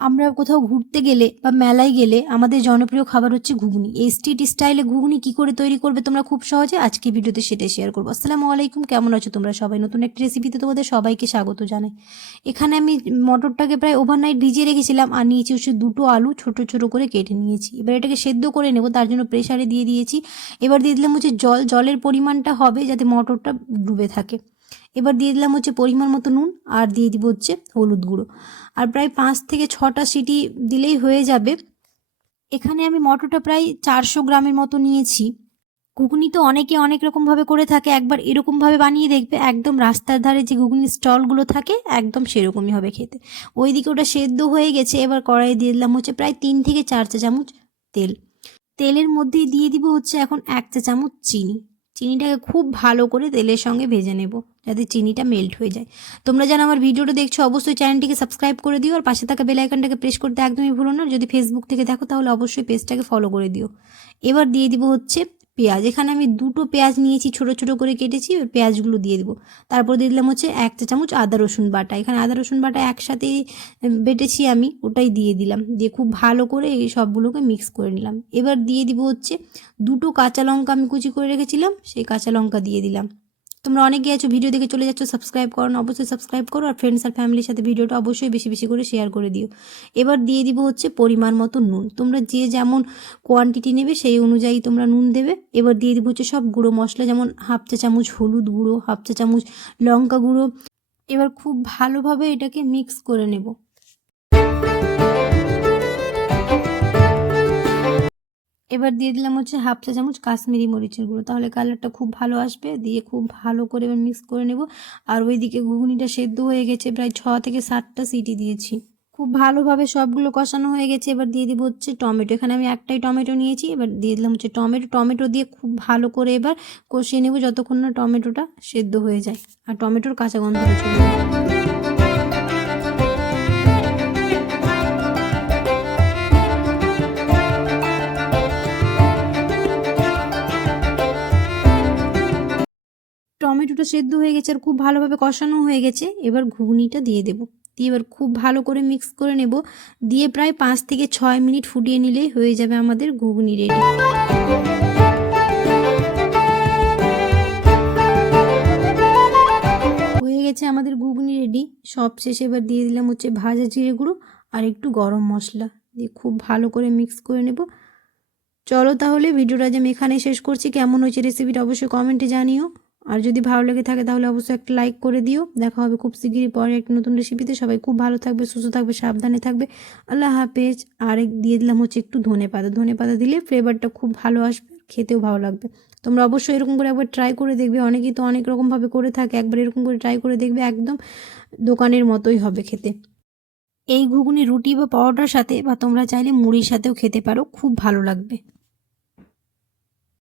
আমরা কোথাও ঘুরতে গেলে বা মেলায় গেলে আমাদের জনপ্রিয় খাবার হচ্ছে ঘুগনি। এই স্ট্রিট স্টাইলে ঘুগনি কি করে তৈরি করবে তোমরা খুব সহজে আজকে ভিডিওতে সেটাই শেয়ার করবো। আসসালামু আলাইকুম, কেমন আছো তোমরা সবাই? নতুন একটা রেসিপিতে তোমাদের সবাইকে স্বাগত জানাই। এখানে আমি মটরটাকে প্রায় ওভারনাইট ভিজিয়ে রেখেছিলাম আর নিয়েছি হচ্ছে দুটো আলু ছোট ছোট করে কেটে নিয়েছি। এবার এটাকে সেদ্ধ করে নেব, তার জন্য প্রেসারে দিয়ে দিয়েছি। এবার দিয়ে দিলাম হচ্ছে জলের পরিমাণটা হবে যাতে মটরটা ডুবে থাকে। এবার দিয়ে দিলাম হচ্ছে পরিমাণ মতো নুন আর দিয়ে দিব হচ্ছে হলুদ গুঁড়ো। আর প্রায় 5 থেকে 6টা সিটি দিলেই হয়ে যাবে। এখানে আমি মটরটা প্রায় 400 গ্রামের মতো নিয়েছি। ঘুগনি তো অনেকে অনেক রকমভাবে করে থাকে, একবার এরকমভাবে বানিয়ে দেখবে, একদম রাস্তার ধারে যে ঘুগনির স্টলগুলো থাকে একদম সেরকমই হবে খেতে। ওইদিকে ওটা সেদ্ধ হয়ে গেছে। এবার কড়াইয়ে দিয়ে দিলাম হচ্ছে প্রায় 3 থেকে 4 চা চামচ তেল। তেলের মধ্যেই দিয়ে দিব হচ্ছে এখন 1 চা চামচ চিনি। চিনিটাকে খুব ভালো করে তেলের সঙ্গে ভেজে নেব যাতে চিনিটা মেল্ট হয়ে যায়। তোমরা যারা আমার ভিডিওটা দেখছো অবশ্যই চ্যানেলটিকে সাবস্ক্রাইব করে দিও আর পাশে থাকা বেল আইকনটাকে প্রেস করতে একদমই ভুলো না। যদি ফেসবুক থেকে দেখো তাহলে অবশ্যই পেজটাকে ফলো করে দিও। এবার দিয়ে দিব হচ্ছে পেঁয়াজ। এখানে আমি দুটো পেঁয়াজ নিয়েছি, ছোট ছোট করে কেটেছি। এবার পেঁয়াজগুলো দিয়ে দিব। তারপর দিয়ে দিলাম হচ্ছে 1 চা চামচ আদা রসুন বাটা। এখানে আদা রসুন বাটা একসাথেই বেটেছি আমি, ওটাই দিয়ে দিলাম। দিয়ে খুব ভালো করে এই সবগুলোকে মিক্স করে নিলাম। এবার দিয়ে দিব হচ্ছে দুটো কাঁচা লঙ্কা আমি কুচি করে রেখেছিলাম, সেই কাঁচা লঙ্কা দিয়ে দিলাম। তোমরা অনেকে আছো ভিডিও দেখে চলে যাচ্ছ, সাবস্ক্রাইব করো না, অবশ্যই সাবস্ক্রাইব করো আর ফ্রেন্ডস আর ফ্যামিলির সাথে ভিডিওটা অবশ্যই বেশি বেশি করে শেয়ার করে দিও। এবার দিয়ে দিব হচ্ছে পরিমাণ মতো নুন। তোমরা যে যেমন কোয়ান্টিটি নেবে সেই অনুযায়ী তোমরা নুন দেবে। এবার দিয়ে দিব হচ্ছে সব গুঁড়ো মশলা, যেমন 1/2 চা চামচ হলুদ গুঁড়ো, 1/2 চা চামচ লঙ্কা গুঁড়ো। এবার খুব ভালোভাবে এটাকে মিক্স করে নেব। এবার দিয়ে দিলাম হচ্ছে 1/2 চা চামচ কাশ্মীরি মরিচের গুঁড়ো, তাহলে কালারটা খুব ভালো আসবে। দিয়ে খুব ভালো করে এবার মিক্স করে নেব। আর ওইদিকে ঘুগনিটা সেদ্ধ হয়ে গেছে, প্রায় 6 থেকে 7টা সিটি দিয়েছি। খুব ভালোভাবে সবগুলো কষানো হয়ে গেছে। এবার দিয়ে দিব হচ্ছে টমেটো। এখানে আমি একটাই টমেটো নিয়েছি। এবার দিয়ে দিলাম হচ্ছে টমেটো দিয়ে খুব ভালো করে এবার কষিয়ে নেব যতক্ষণ না টমেটোটা সেদ্ধ হয়ে যায় আর টমেটোর কাঁচা গন্ধটা চলে যায়। টমেটোটা সেদ্ধ হয়ে গেছে আর খুব ভালোভাবে কষানো হয়ে গেছে। এবার ঘুগনিটা দিয়ে দেব। দিয়ে এবার খুব ভালো করে মিক্স করে নেব। দিয়ে প্রায় 5 থেকে 6 মিনিট ফুটিয়ে নিলেই হয়ে যাবে আমাদের ঘুগনি রেডি। হয়ে গেছে আমাদের ঘুগনি রেডি। সব শেষে এবার দিয়ে দিলাম হচ্ছে ভাজা জিরে গুঁড়ো আর একটু গরম মশলা দিয়ে খুব ভালো করে মিক্স করে নেব। চলো তাহলে ভিডিওটা আজ আমি এখানেই শেষ করছি। কেমন হয়েছে রেসিপিটা অবশ্যই কমেন্টে জানিও। আর যদি ভালো লেগে থাকে তাহলে অবশ্যই একটা লাইক করে দিও। দেখা হবে খুব শিগগিরই পরে একটা নতুন রেসিপিতে। সবাই খুব ভালো থাকবে, সুস্থ থাকবে, সাবধানে থাকবে। আল্লাহ হাফেজ। আর দিয়ে দিলাম হচ্ছে একটু ধনেপাতা দিলে ফ্লেভারটা খুব ভালো আসবে, খেতেও ভালো লাগবে। তোমরা অবশ্যই এরকম করে একবার ট্রাই করে দেখবে। অনেকেই তো অনেক রকমভাবে করে থাকে, একবার এরকম করে ট্রাই করে দেখবে, একদম দোকানের মতোই হবে খেতে। এই ঘুগনি রুটি বা পরোটার সাথে বা তোমরা চাইলে মুড়ির সাথেও খেতে পারো, খুব ভালো লাগবে।